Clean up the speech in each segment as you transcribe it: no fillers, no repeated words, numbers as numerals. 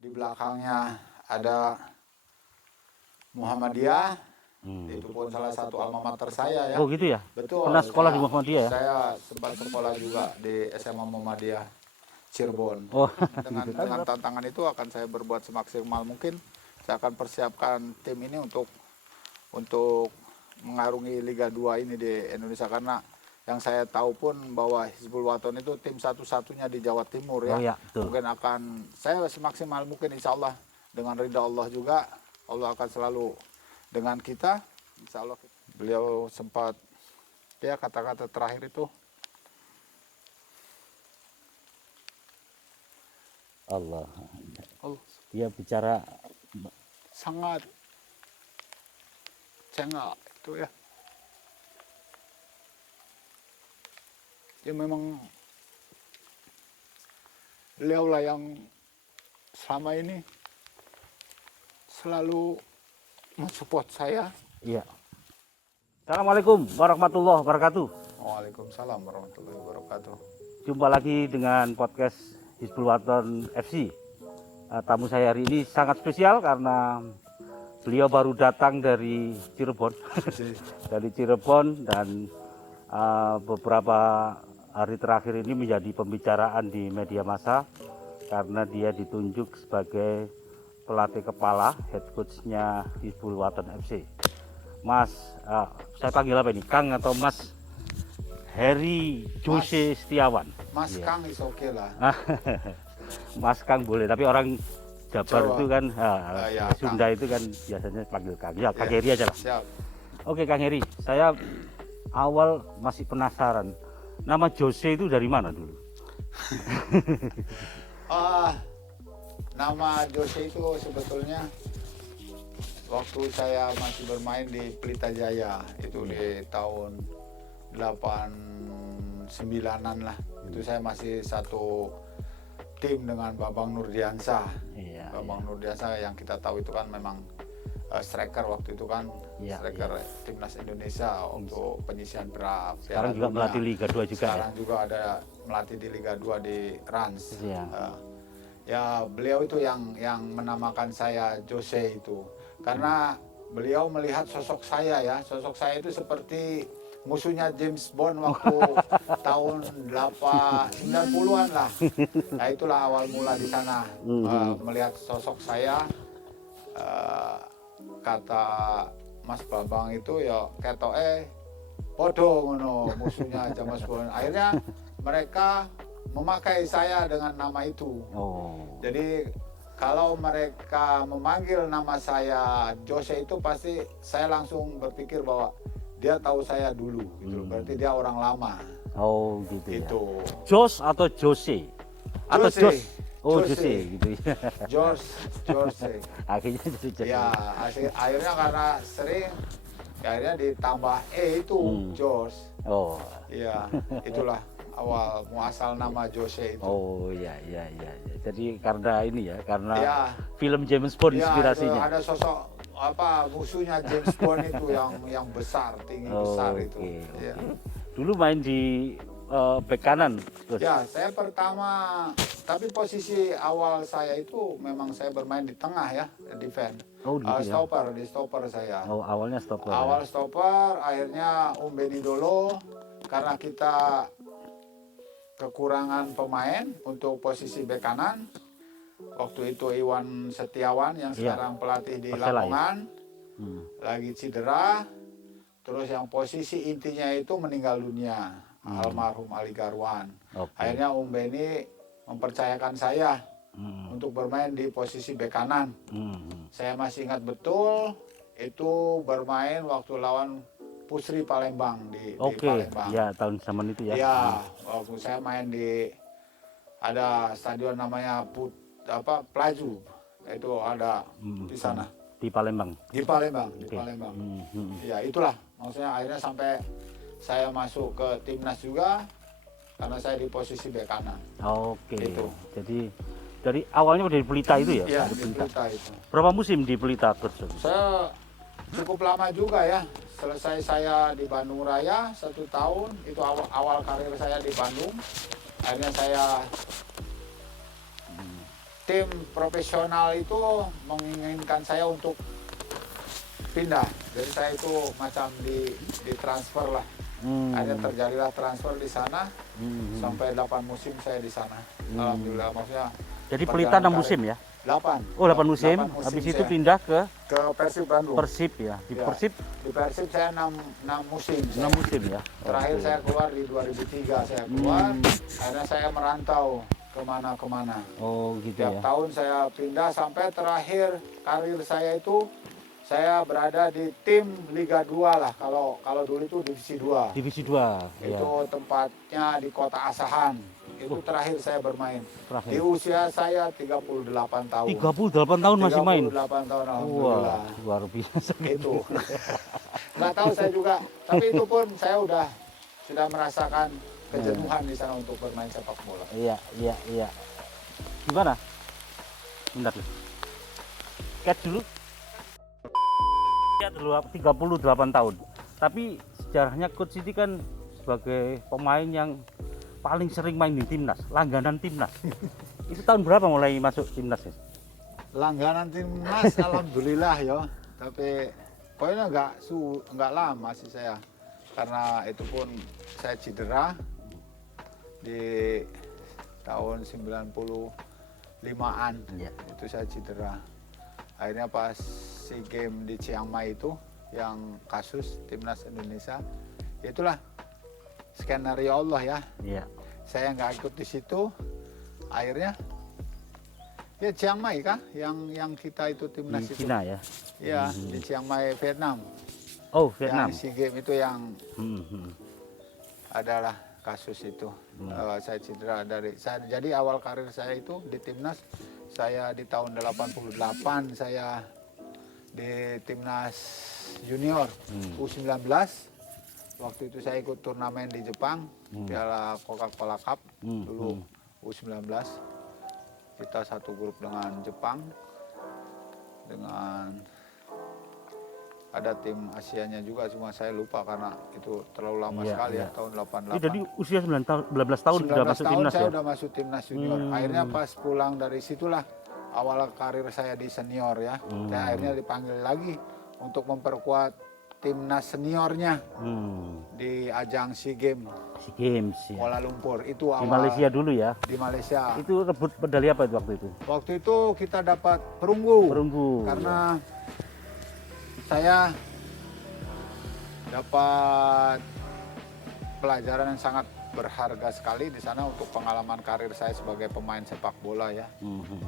Di belakangnya ada Muhammadiyah. Itu pun salah satu alma mater saya ya. Oh gitu ya? Betul. Pernah sekolah di Muhammadiyah ya? Saya sempat sekolah juga di SMA Muhammadiyah Cirebon. Oh, Dengan tantangan itu akan saya berbuat semaksimal mungkin. Saya akan persiapkan tim ini untuk mengarungi Liga 2 ini di Indonesia, karena yang saya tahu pun bahwa Hizbul Wathan itu tim satu-satunya di Jawa Timur ya. Oh ya, betul. Mungkin akan saya semaksimal mungkin, insya Allah dengan ridha Allah juga, Allah akan selalu dengan kita, insya Allah. Beliau sempat ya kata-kata terakhir itu, Allah. Allah Dia bicara sangat cengak itu ya. Ya memang beliau lah yang selama ini selalu mensupport saya. Iya. Assalamualaikum warahmatullahi wabarakatuh. Waalaikumsalam warahmatullahi wabarakatuh. Jumpa lagi dengan podcast Hizbul Wathan FC. Tamu saya hari ini sangat spesial karena beliau baru datang dari Cirebon. Dari Cirebon, dan beberapa hari terakhir ini menjadi pembicaraan di media massa karena dia ditunjuk sebagai pelatih kepala, head coach-nya Hizbul Wathan FC. Mas, saya panggil apa ini? Kang atau Mas Heri Jose Setiawan? Mas Iya. Kang is oke lah. Mas Kang boleh, tapi orang Jabar Jawa. itu kan, Ya, Sunda itu kan biasanya panggil Kang. Ya, Kang Ya. Heri aja lah. Siap. Oke Kang Heri, saya awal masih penasaran, nama Jose itu dari mana dulu? Nama Jose itu sebetulnya waktu saya masih bermain di Pelita Jaya, itu di tahun 89-an lah. Itu saya masih satu tim dengan Babang Nurdiansah. Iya, Babang Nurdiansah yang kita tahu itu kan memang striker waktu itu kan, Iya, striker timnas Indonesia untuk penyisian Piala Sekarang juga Dunia. melatih Liga 2 juga Sekarang juga ada melatih di Liga 2 di Rans. Iya. Ya beliau itu yang menamakan saya Jose itu, karena beliau melihat sosok saya ya, sosok saya itu seperti musuhnya James Bond waktu tahun 90-an lah. Nah itulah awal mula di sana, melihat sosok saya. Kata Mas Bambang itu ya ketoke podo ngono, musuhnya James Bond. Akhirnya mereka memakai saya dengan nama itu. Oh. Jadi kalau mereka memanggil nama saya Jose itu pasti saya langsung berpikir bahwa dia tahu saya dulu gitu. Berarti dia orang lama. Oh gitu ya. Itu. Jos atau Jose? Atau Jose. Jos? Oh Jose. Jose gitu ya. Jose. Akhirnya jadi Jose. Ya, akhirnya karena sering, akhirnya ditambah itu Jos. Oh. Iya, itulah awal muasal nama Jose itu. Oh iya. Jadi karena ini ya, karena Ya. film James Bond Ya, inspirasinya. ada sosok musuhnya James Bond itu yang besar, tinggi besar itu. Oke. Ya. Dulu main di bek kanan, Terus. Ya, saya pertama, tapi posisi awal saya itu memang saya bermain di tengah ya, defense. Oh, gitu ya. Di stopper saya. Oh awalnya stopper. Awal stopper, akhirnya Beni Dolo, karena kita kekurangan pemain untuk posisi bek kanan. Waktu itu Iwan Setiawan yang Iya. sekarang pelatih di Persela, ya? Lamongan, lagi cedera. Terus yang posisi intinya itu meninggal dunia, almarhum Ali Garwan. Oke. Akhirnya Beni mempercayakan saya untuk bermain di posisi bek kanan. Saya masih ingat betul itu bermain waktu lawan Pusri Palembang di Oke, Palembang. ya tahun zaman itu ya. Ya, waktu saya main di ada stadion namanya Plaju, itu ada di sana. Di Palembang. Di Palembang, Oke. Ya itulah, maksudnya akhirnya sampai saya masuk ke timnas juga karena saya di posisi bek kanan. Oke. Itu. Jadi dari awalnya dari Pelita itu ya? Iya, Dari di Pelita. Pelita itu. Berapa musim di Pelita, Coach? Saya cukup lama juga ya. Selesai saya di Bandung Raya 1 tahun, itu awal karir saya di Bandung. Akhirnya saya tim profesional itu menginginkan saya untuk pindah. Jadi saya itu macam ditransfer lah. Akhirnya terjadilah transfer di sana. Sampai 8 musim saya di sana. Alhamdulillah, maksudnya. Jadi Pelita 6 musim ya? 8. Oh, 8 musim. 8 musim Habis itu saya pindah ke Persib Bandung. Persib ya. Di Ya. Persib Di Persib saya 6 musim. 6 musim ya. Terakhir Oke. saya keluar di 2003 saya keluar. Akhirnya saya merantau kemana-kemana. Oh, gitu Tiap ya. tahun saya pindah sampai terakhir karir saya itu saya berada di tim Liga 2 lah. Kalau dulu itu divisi 2. Divisi 2 ya. Itu tempatnya di Kota Asahan. Itu terakhir saya bermain. Terakhir. Di usia saya 38 tahun. 38 tahun masih main. 38 tahun alhamdulillah. Wah, luar biasa. Itu. Nggak tahu saya juga. Tapi itu pun saya sudah merasakan kejenuhan di sana untuk bermain sepak bola. Iya. Gimana? Bentar dulu. Catch dulu. Lihat dulu 38 tahun. Tapi sejarahnya Coach Siti kan sebagai pemain yang paling sering main di timnas, langganan timnas. Itu tahun berapa mulai masuk timnas ya? Langganan timnas alhamdulillah ya. Tapi pokoknya nggak lama sih saya. Karena itu pun saya cedera di tahun 95-an. Iya. Itu saya cedera. Akhirnya pas SEA Games di Chiang Mai itu yang kasus timnas Indonesia, itulah skenario Allah ya. Iya. Saya nggak ikut di situ. Akhirnya ya Chiang Mai kah yang kita itu timnas Di itu. Cina ya. Iya, di Chiang Mai Vietnam. Oh, Vietnam. Yang SEA Games itu yang Hmm. adalah kasus itu. Saya cedera jadi awal karir saya itu di timnas, saya di tahun 88 saya di timnas junior U19. Waktu itu saya ikut turnamen di Jepang, Piala Coca-Cola Cup dulu U19. Kita satu grup dengan Jepang, dengan ada tim Asianya juga, cuma saya lupa karena itu terlalu lama sekali ya, tahun 88. Jadi usia 19 tahun sudah masuk timnas saya ya? udah masuk timnas junior. Akhirnya pas pulang dari situlah awal karir saya di senior ya. Saya akhirnya dipanggil lagi untuk memperkuat timnas seniornya di ajang SEA Games SEA Games ya. Kuala Lumpur. Itu Di awal Malaysia dulu ya. di Malaysia. Itu rebut medali apa itu waktu itu? Waktu itu kita dapat perunggu. Perunggu. Karena saya dapat pelajaran yang sangat berharga sekali di sana untuk pengalaman karir saya sebagai pemain sepak bola ya.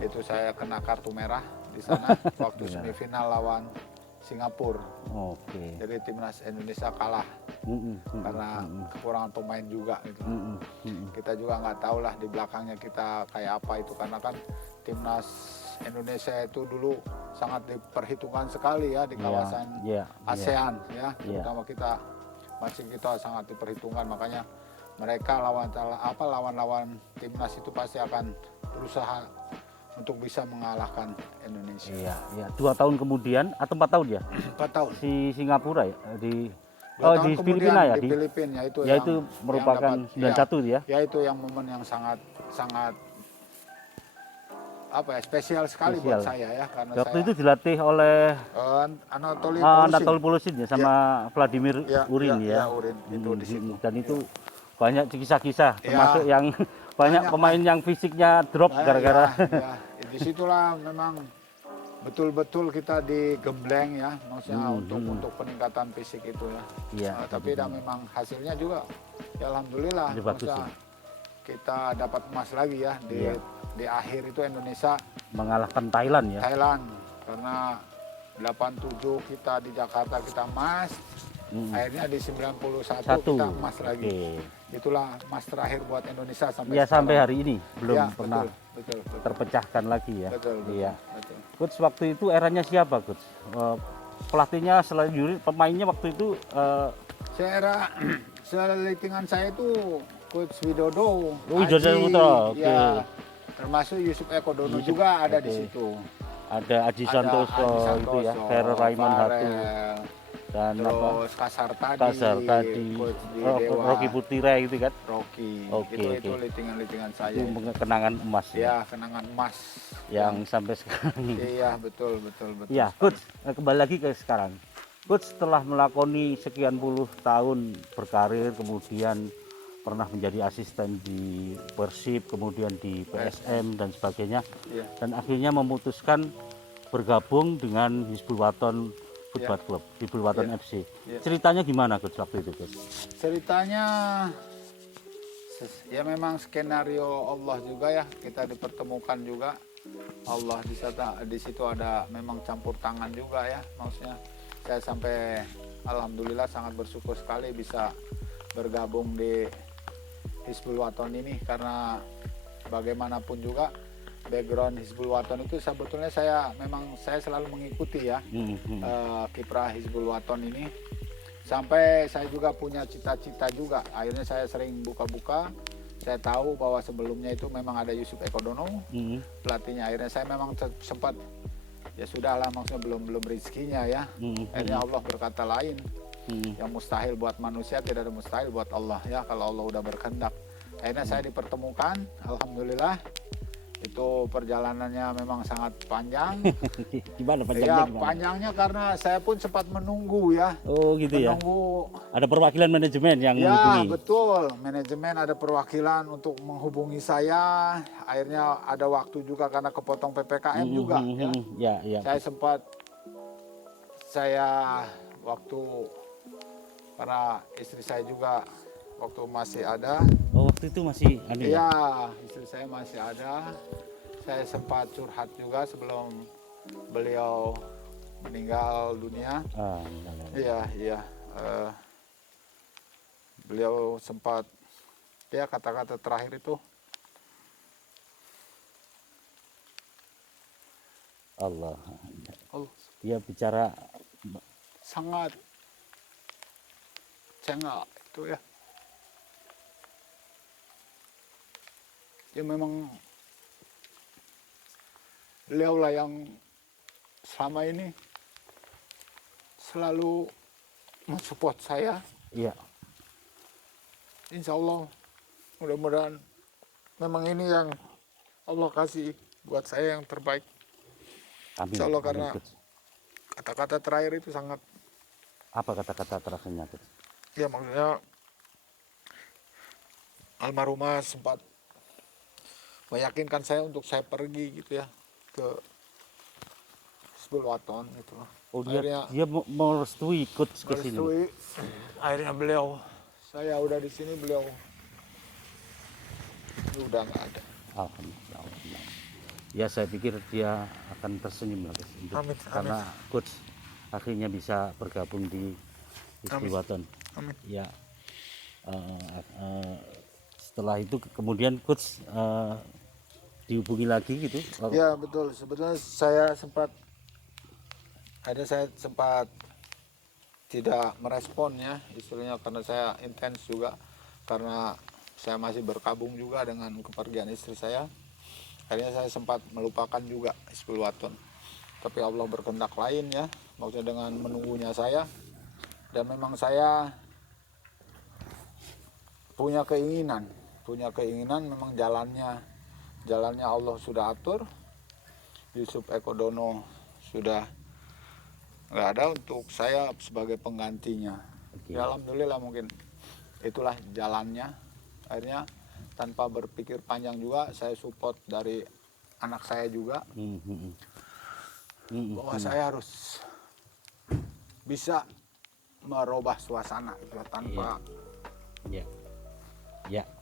Itu saya kena kartu merah di sana waktu semifinal lawan Singapura. Oke. Jadi timnas Indonesia kalah karena kekurangan pemain juga gitu. Kita juga nggak tahu lah di belakangnya kita kayak apa itu, karena kan timnas Indonesia itu dulu sangat diperhitungkan sekali ya di kawasan ASEAN ya, terutama kita sangat diperhitungkan, makanya mereka lawan-lawan timnas itu pasti akan berusaha untuk bisa mengalahkan Indonesia. Iya. 2 tahun kemudian atau 4 tahun ya? 4 tahun. Si Singapura ya di Tahun di Filipina ya? di Filipina itu ya itu merupakan 91 ya? Ya itu yang momen yang sangat spesial sekali buat saya ya, karena Waktu saya itu dilatih oleh Anatoly Polusin ya sama Vladimir Urin ya. Urin itu di situ. Dan itu banyak kisah-kisah, Ya. termasuk yang banyak pemain yang fisiknya drop gara-gara Di situlah memang betul-betul kita digembleng ya, maksudnya untuk peningkatan fisik itu ya. Iya. Tapi memang hasilnya juga ya alhamdulillah, Bagus maksudnya ya. kita dapat emas lagi ya di akhir itu Indonesia mengalahkan Thailand ya. Thailand, karena 87 kita di Jakarta kita emas, akhirnya di 91 kita emas lagi. Itulah emas terakhir buat Indonesia sampai Ya sampai hari ini belum Ya, pernah betul. terpecahkan lagi ya. Betul. Coach, waktu itu eranya siapa Coach? Pelatihnya selain Yuri, pemainnya waktu itu Saya era seletingan saya itu Coach Widodo, Widodo Aji, Putra, oke. ya, termasuk Yusuf Eko Dono juga ada di situ. ada Aji Santoso, itu ya, Vero Raiman Hatu, dan terus Kasar tadi, Coach di Dewa, Rocky Putira gitu kan. Rocky. Oke, Itu litingan-litingan saya. Itu kenangan emas Ya, kenangan emas yang sampai sekarang ini. Iya, betul. Ya, Coach, kembali lagi ke sekarang. Coach setelah melakoni sekian puluh tahun berkarir, kemudian pernah menjadi asisten di Persib, kemudian di PSM dan sebagainya, Iya. dan akhirnya memutuskan bergabung dengan Hizbul Wathan Football Club, Hizbul Wathan FC. Iya. Ceritanya gimana Coach waktu itu, Coach? Ceritanya ya memang skenario Allah juga ya, kita dipertemukan juga. Allah di situ ada memang campur tangan juga ya, maksudnya saya sampai alhamdulillah sangat bersyukur sekali bisa bergabung di Hizbul Wathan ini, karena bagaimanapun juga background Hizbul Wathan itu sebetulnya saya selalu mengikuti ya kiprah Hizbul Wathan ini, sampai saya juga punya cita-cita juga. Akhirnya saya sering buka-buka, saya tahu bahwa sebelumnya itu memang ada Yusuf Ekodono pelatihnya. Akhirnya saya memang sempat ya sudahlah, maksudnya belum rezekinya ya. Akhirnya Allah berkata lain, yang mustahil buat manusia tidak ada mustahil buat Allah ya, kalau Allah udah berkehendak. Akhirnya saya dipertemukan, alhamdulillah. Itu perjalanannya memang sangat panjang. Gimana panjangnya? Ya, gimana? panjangnya karena saya pun sempat menunggu ya. Oh gitu ya. Menunggu. Ada perwakilan manajemen yang Ya menghubungi. betul, manajemen ada perwakilan untuk menghubungi saya. Akhirnya ada waktu juga karena kepotong PPKM juga ya. Ya. Saya waktu karena istri saya juga waktu masih ada. Oh waktu itu masih ada ya? Iya, istri saya masih ada. Saya sempat curhat juga sebelum beliau meninggal dunia. Iya. Beliau sempat ya kata-kata terakhir itu Allah. Dia dia bicara sangat cengak itu ya. Ya memang beliau lah yang selama ini selalu mensupport saya. Iya. Insya Allah mudah-mudahan memang ini yang Allah kasih buat saya yang terbaik. Amin. Insya Allah, Amin, karena Coach. kata-kata terakhir itu sangat, Apa kata-kata terakhirnya, Coach? ya maksudnya almarhumah sempat meyakinkan saya untuk saya pergi gitu ya ke Hizbul Wathan gitu. Oh dia Akhirnya merestui Coach ke sini. merestui. Akhirnya beliau, saya udah di sini, beliau udah nggak ada. Alhamdulillah. Ya saya pikir dia akan tersenyum lah, Coach. Amin. Karena Coach akhirnya bisa bergabung di Hizbul Wathan. Amin. Ya. Setelah itu kemudian Coach dihubungi lagi gitu. Ya betul, sebetulnya saya sempat tidak merespon ya istilahnya, karena saya intens juga, karena saya masih berkabung juga dengan kepergian istri saya. Akhirnya saya sempat melupakan juga Hizbul Wathan, tapi Allah berkehendak lain ya, maksudnya dengan menunggunya saya. Dan memang saya punya keinginan memang jalannya Allah sudah atur. Yusuf Ekodono sudah nggak ada untuk saya sebagai penggantinya. Ya alhamdulillah, mungkin itulah jalannya. Akhirnya tanpa berpikir panjang juga saya support dari anak saya juga, bahwa saya harus bisa merubah suasana itu tanpa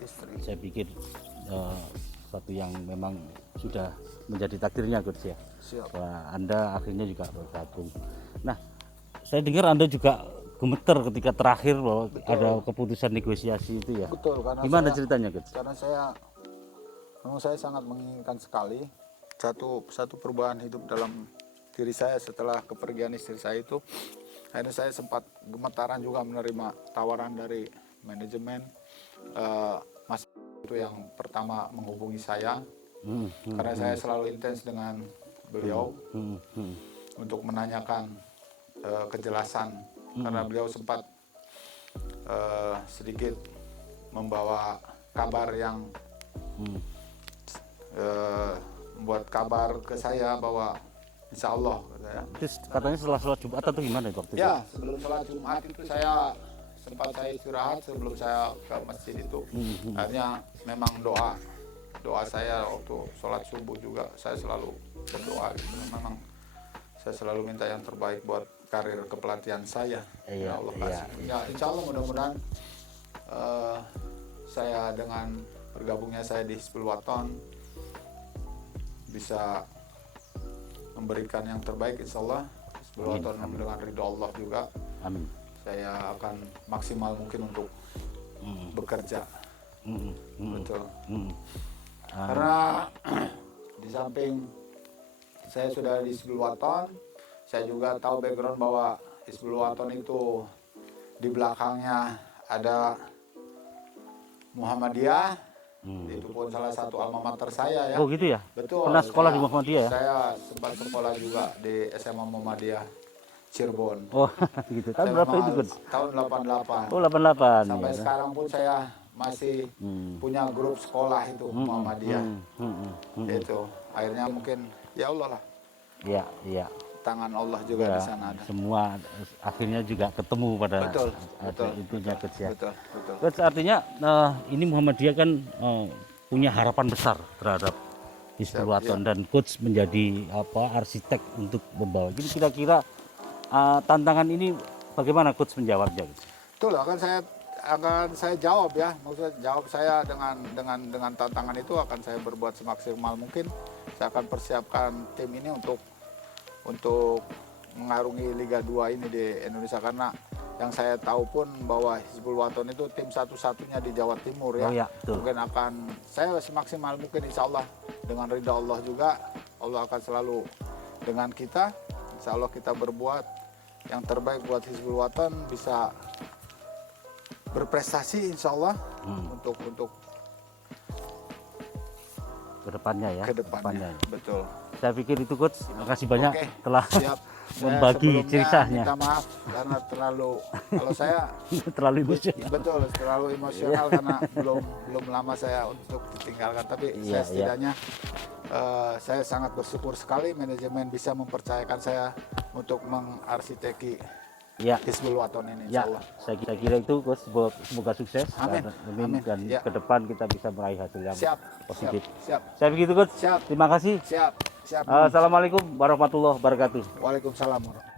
istri. Saya pikir satu yang memang sudah menjadi takdirnya, Coach ya. Siap. Wah, Anda akhirnya juga bergabung. Nah, saya dengar Anda juga gemeter ketika terakhir bahwa ada keputusan negosiasi itu ya. Betul, karena Gimana ceritanya, Coach? Karena saya sangat menginginkan sekali satu perubahan hidup dalam diri saya setelah kepergian istri saya itu. Akhirnya saya sempat gemetaran juga menerima tawaran dari manajemen. Mas itu yang pertama menghubungi saya, karena saya selalu intens dengan beliau untuk menanyakan kejelasan, karena beliau sempat sedikit membawa kabar yang membuat kabar ke saya bahwa insya Allah ya. Terus katanya setelah sholat Jumat atau gimana itu waktu itu? Ya, sebelum sholat Jumat itu saya sempat saya istirahat sebelum saya ke masjid itu. Akhirnya memang doa saya waktu sholat subuh juga saya selalu berdoa gitu. Memang saya selalu minta yang terbaik buat karir kepelatihan saya. Iya, Ya Allah iya. kasih. Ya, insya Allah mudah-mudahan saya dengan bergabungnya saya di Hizbul Waton bisa memberikan yang terbaik insya Allah. Hizbul Amin, Waton dengan ridho Allah juga. Amin. Saya akan maksimal mungkin untuk bekerja. Betul. Karena di samping saya sudah di Hizbul Waton, saya juga tahu background bahwa Hizbul Waton itu di belakangnya ada Muhammadiyah. Itu pun salah satu alma mater saya ya. Oh gitu ya? Betul. Pernah sekolah saya- di Muhammadiyah ya? Saya sempat sekolah juga di SMA Muhammadiyah Cirebon. Oh gitu. Tahun berapa itu Gun? Tahun 88. Oh 88 Sampai ya. sekarang pun saya masih punya grup sekolah itu Muhammadiyah. Itu akhirnya mungkin ya Allah lah, Iya, iya. tangan Allah juga Ya, di sana ada. semua akhirnya juga ketemu pada Betul, ada betul, intinya Coach ya. Betul, betul. Coach, artinya ini Muhammadiyah kan punya harapan besar terhadap Hizbul Siap, Waton dan Coach menjadi arsitek untuk membawa. Jadi kira-kira tantangan ini bagaimana Coach menjawabnya? Betul, akan saya jawab ya. Maksudnya jawab saya dengan tantangan itu akan saya berbuat semaksimal mungkin. Saya akan persiapkan tim ini untuk mengarungi Liga 2 ini di Indonesia, karena yang saya tahu pun bahwa Hizbul Waton itu tim satu-satunya di Jawa Timur ya. Oh ya, betul. Mungkin akan saya semaksimal mungkin insya Allah dengan ridha Allah juga. Allah akan selalu dengan kita. Insya Allah kita berbuat yang terbaik buat Hizbul Waton, bisa berprestasi insya Allah untuk Kedepannya ya. kedepannya. ya. Betul. Saya pikir itu Coach. Terima kasih banyak Oke, telah siap. Saya membagi sebelumnya ceritanya. minta maaf karena kalau saya Terlalu emosional. betul terlalu emosional karena belum lama saya untuk ditinggalkan, tapi Iya, saya setidaknya saya sangat bersyukur sekali manajemen bisa mempercayakan saya untuk mengarsiteki Ya. Hizbul Waton ini Ya, insya Allah. saya kira itu Coach, semoga sukses. Amin. Amin. Dan Ya. ke depan kita bisa meraih hasil yang Siap, positif. siap, Saya begitu Coach. Siap. Terima kasih. siap, siap. Assalamualaikum warahmatullahi wabarakatuh. Waalaikumsalam.